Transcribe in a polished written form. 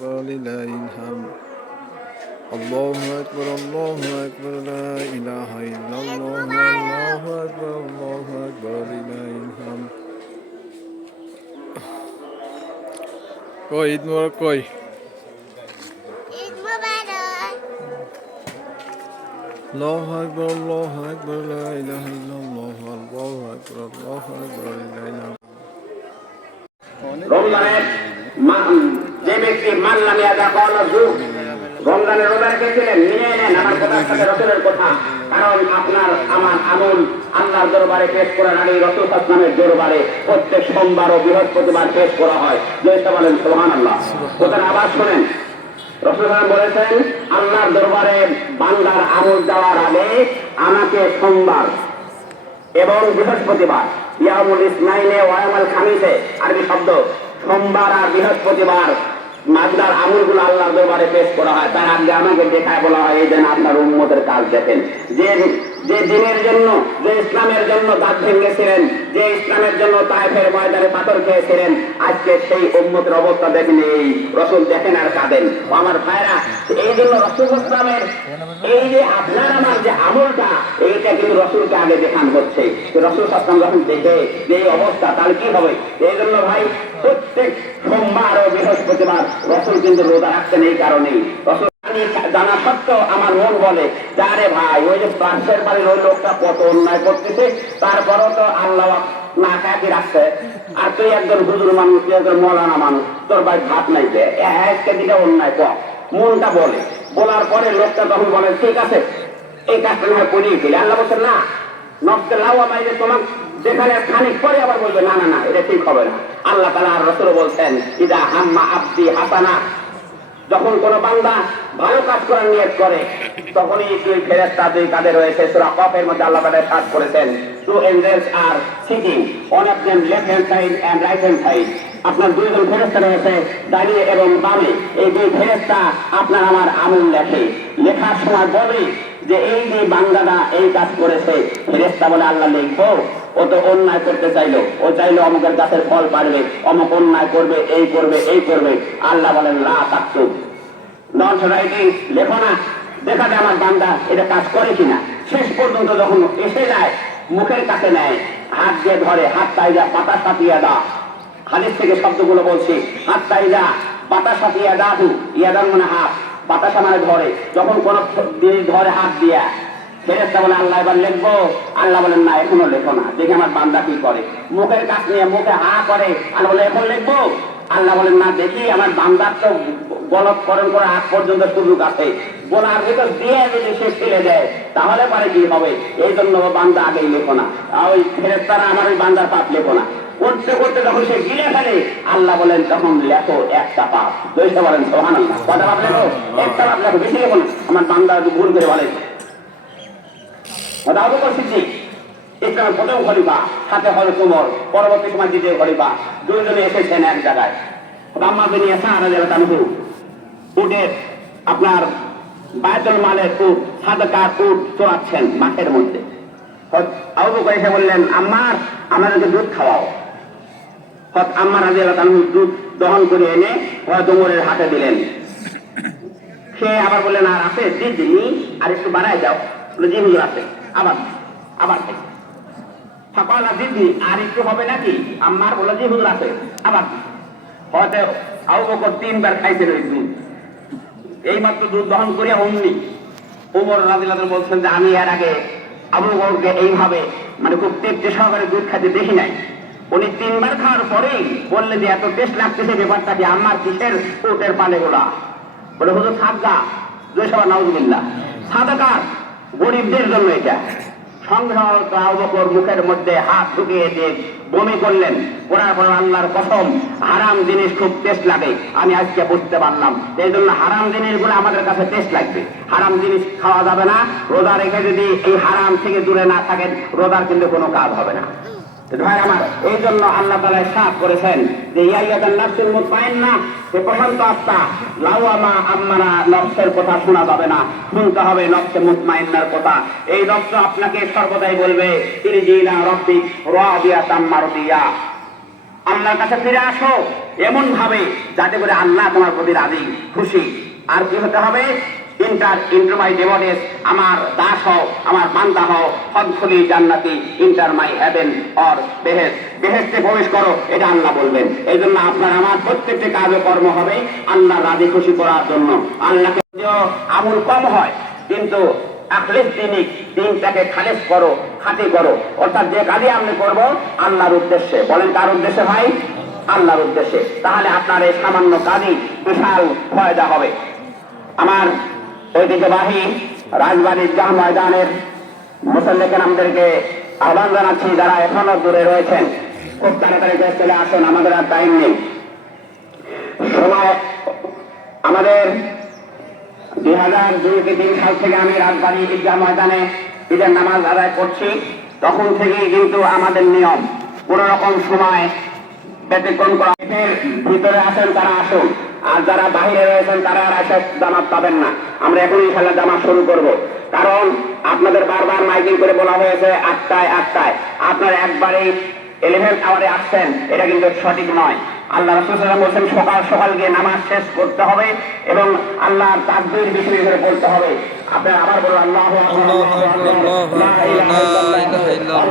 ولله الحمد الله أكبر الله أكبر لا إله إلا الله الله أكبر لله الحمد কই ঈদ মোবারক কই ঈদ মোবারক আল্লাহু আকবার লা ইলাহা ইল্লাল্লাহ আল্লাহু আকবার লিল্লাহিল রমজানের যে ব্যক্তি মানলাম ইয়াদা কওলা যুগ রমজানের রোজা রেখেছিলেন নিয়ে নেন আমার কথার সাথে রসুলের কথা, কারণ আপনার আমার আমল আল্লাহর দরবারে পেশ করার আগে রসুল সাল্লামের দরবারে প্রত্যেক সোমবার ও বৃহস্পতিবার পেশ করা হয়। জয়টা বলেন সুবহানাল্লাহ। কথার আবার শোনেন, রসুল বলেছেন আল্লাহর দরবারে বান্দার আমল দেওয়ার আগে আমাকে সোমবার এবং বৃহস্পতিবার ইয়ামুল ইসনাইনে ওয়ায়ামুল খামিসে আরবি শব্দ সোমবার আর বৃহস্পতিবার মাগদার আমলগুলো আল্লাহর দরবারে পেশ করা হয়। তার আগে আমাকে দেখায় বলা হয় এই যেন আপনার উম্মতের কাজ দেখেন, যে যে দিনের জন্য যে ইসলামের জন্য দাঁত ভেঙেছিলেন, যে ইসলামের জন্য তায়েফের ময়দানে পাথর খেয়েছিলেন, আজকে সেই উম্মতের অবস্থা দেখেন, এই রসুল দেখেন আর কাঁদেন। আমার ভাইরা, এই জন্য রসুল ইসলামের এই যে আপনার আমার যে আমলটা, এইটা কিন্তু রসুলকে আগে দেখান হচ্ছে। রসুল ইসলাম যখন দেখে যে এই অবস্থা, তাহলে কি হবে? এই জন্য ভাই প্রত্যেক সোমবার ও বৃহস্পতিবার রসুল কিন্তু রোজা রাখতেন। এই কারণেই রসুল জানা সত্ত্বেও আমার মন বলে, যারে ভাই ওই যে পাশের বাড়ির ওই লোকটা কত অন্যায় করতেছে, তারপরও তো আল্লাহ না খাকি রাখছে, আর তুই একজন হুজুর মানুষ, তুই একজন মৌলানা মানুষ, তোর ভাই ভাত নাই, যে দিকে অন্যায় কর। মনটা বলে, বলার পরে লোকটা তখন বলে ঠিক আছে এই কাজটা না হয় করিয়ে ফেলে। আল্লাহ বলছেন না, নকশে লাউয়া মাইলে তোমার যেখানে খানিক পরে আবার বলবে না না না এটা ঠিক হবে না। আল্লাহ তাআলা আর রাসূল বলছেন ইদা হাম্মা আবদি হাসানা, যখন কোন বান্দা ভালো কাজ করার নিয়ত করে তখনই দুই ফেরেশতা দুই কাঁধে রয়েছে। সূরা কফের মধ্যে আল্লাহ তাআলা সাত করেছেন two angels are sitting on of them left hand side and right hand side, আপনার দুইজন ফেরেশতা রয়েছে দাঁড়িয়ে এবং বামে। এই দুই ফেরেশতা আপনার আমার আমল লেখে, লেখার সময় বলে যে এই যে বান্দাটা এই কাজ করেছে, ফেরেশতা বলে আল্লাহ লিখবো ও তো অন্যায় করতে চাইলো, ও চাইলো অমুকের গাছের ফল পারবে, অমুক অন্যায় করবে, এই করবে এই করবে। আল্লাহ বলেন লা তাকতুব, নট রাইটিং, লেখো না, দেখা যায় আমার বান্দা এটা কাজ করে কিনা। শেষ পর্যন্ত যখন এসে যায় মুখের কাছে নেয়, হাত দিয়ে ধরে, হাত তাইজা পাতা সাপিয়া দা, হাদিস থেকে শব্দগুলো বলছি, হাত তাইজা পাতা সাপিয়া দাহু, ইয়াদান মানে হাত, বাতাসা মানে ধরে, যখন কোন ধরে হাত দিয়া, ফেরেশতা বলে আল্লাহ এবার লিখবো। আল্লাহ বলেন না এখনো লেখো না, দেখে আমার বান্দা কি করে। মুখের কাছ নিয়ে মুখে হা করে, আল্লাহ বলে এখন লিখবো। আল্লাহ বলেন না দেখি আমার বান্দার তো গলত করণ করে আগ পর্যন্ত সুযোগ আছে, গোলার ভিতর দিয়ে যদি সে ফেলে দেয় তাহলে পারে কি হবে। এই জন্য বান্দা আগেই লেখো না, ওই ফেরেশতারা আমার ওই বান্দার পাপ লেখো না। করতে করতে যখন সে গিলে ফেলে আল্লাহ বলেন তখন লেখো একটা পাপ। দুইটা বলেন সুবহানাল্লাহ, কটা পাপ লেখো? একটা পাপ লেখো, বেশি লেখো না। আমার বান্দা ভুল করে বলে আবু বকর সিদ্দিক ইসলামের প্রথম খলিফা, সাথে হযরত ওমর, পরবর্তী সময় দ্বিতীয় খলিফা, দুইজনে এসেছেন এক জায়গায়। আম্মা বিন ইয়াসার রাদিয়াল্লাহু আনহু উটের আপনার বায়তুল মালের উট, সাদকার উট চড়াচ্ছেন মাঠের মধ্যে। আবু বকর এসে বললেন আম্মার আমাদেরকে দুধ খাওয়াও। আম্মা রাদিয়াল্লাহু আনহু দুধ দহন করে এনে হযরত ওমরের হাতে দিলেন। সে আবার বললেন আর আছে দিদি, আর একটু বাড়ায় যাও। বলে জি হুজুর আছে। আবার আবার সকালা দিদি আর একটু হবে নাকি? আম্মার বলে জি হুজুর আছে। আবার হয়তো আবু বকর তিনবার খাইছেন ওই দুধ। এই মাত্র দুধ দহন করিয়া অমনি ওমর রাদিয়াল্লাহু আনহু বলছেন যে আমি এর আগে আবু বকরকে এইভাবে মানে খুব তৃপ্তি সহকারে দুধ খাইতে দেখি নাই। উনি তিনবার খাওয়ার পরেই বললে যে এত টেস্ট লাগতেছে ব্যাপারটা কি, আমার কিসের উটের পালে গোলা। বলে হুজুর সাদকা, দুইশো নাউজুবিল্লাহ, সাদাকা গরিবদের জন্য এটা। সঙ্গে আবু বকর মুখের মধ্যে হাত ঢুকিয়ে দিয়ে বমি করলেন। করার পর আল্লাহর কসম হারাম জিনিস খুব টেস্ট লাগে, আমি আজকে বুঝতে পারলাম। এই জন্য হারাম জিনিসগুলো আমাদের কাছে টেস্ট লাগবে। হারাম জিনিস খাওয়া যাবে না। রোজা রেখে যদি এই হারাম থেকে দূরে না থাকেন রোজার কিন্তু কোনো কাজ হবে না। ভাই আমার, এই জন্য আল্লাহ তাআলা ইরশাদ করেছেন যে ইয়া আইয়ুহান নাফসুল মুতমাইন্নাহ, হে প্রশান্ত আত্মা, লাওয়ামা আম্মারা, নফসের কথা শোনা যাবে না, শুনতে হবে নফসে মুতমাইন্নার কথা। এই নফস আপনাকে সর্বদাই বলবে ইরজি ইলা রাব্বিক রাদিয়াতাম মারদিয়া, আল্লাহর কাছে ফিরে আসো এমন ভাবে যাতে করে আল্লাহ তোমার প্রতি রাজি খুশি। আর কি হতে হবে? ইন্টার মাই ডিভোটেস, আমার দাস হও, আমার বান্দা হও, হদখুলি জান্নাতি, ইন্টার মাই হেভেন অর বেহেশত, বেহেশতে প্রবেশ করো, এটা আল্লাহ বলবেন। এই জন্য আপনার আমার প্রত্যেকটি কাজ ও কর্ম হবে আল্লাহ রাজি খুশি করার জন্য। আল্লাহকে যদিও আমল কম হয়, কিন্তু আখলিস দিনিক, দিনটাকে খালেস করো, খাঁটি করো, অর্থাৎ যে কাজই আপনি করবো আল্লাহর উদ্দেশ্যে। বলেন কার উদ্দেশ্যে ভাই? আল্লাহর উদ্দেশ্যে। তাহলে আপনার এই সামান্য কাজই বিশাল ফায়দা হবে। আমার ঐতিহ্যবাহী রাজবাড়ী ঈদগাহ ময়দানের মুসল্লিকে আমাদেরকে আহ্বান জানাচ্ছি, যারা এখনো দূরে রয়েছেন খুব তাড়াতাড়ি চলে আসুন, আমাদের আর টাইম নেই। সময় আমাদের 2002-3 সাল থেকে আমি রাজবাড়ী ঈদগাহ ময়দানে ঈদের নামাজ আদায় করছি। তখন থেকেই কিন্তু আমাদের নিয়ম কোন রকম সময় ব্যতিক্রম করা। ভিতরে আসেন তারা আসুন, আর যারা বাইরে রয়েছেন তারা আর এসে জামাত পাবেন না। আমরা এখন ইনশাআল্লাহ জামাত শুরু করব, কারণ আপনাদের বারবার মাইকিং করে বলা হয়েছে 8টায়। আপনারা একবারেই 11 আওয়ারে আসছেন, এটা কিন্তু সঠিক নয়। আল্লাহ রাসূল সাল্লাল্লাহু আলাইহি ওয়াসাল্লাম বলছেন সকাল গিয়ে নামাজ শেষ করতে হবে এবং আল্লাহর তাকবীর বেশি করে বলতে হবে। আপনারা আবার বলুন আল্লাহু আকবার, আল্লাহু আকবার, আল্লাহু আকবার, লা ইলাহা ইল্লাল্লাহ।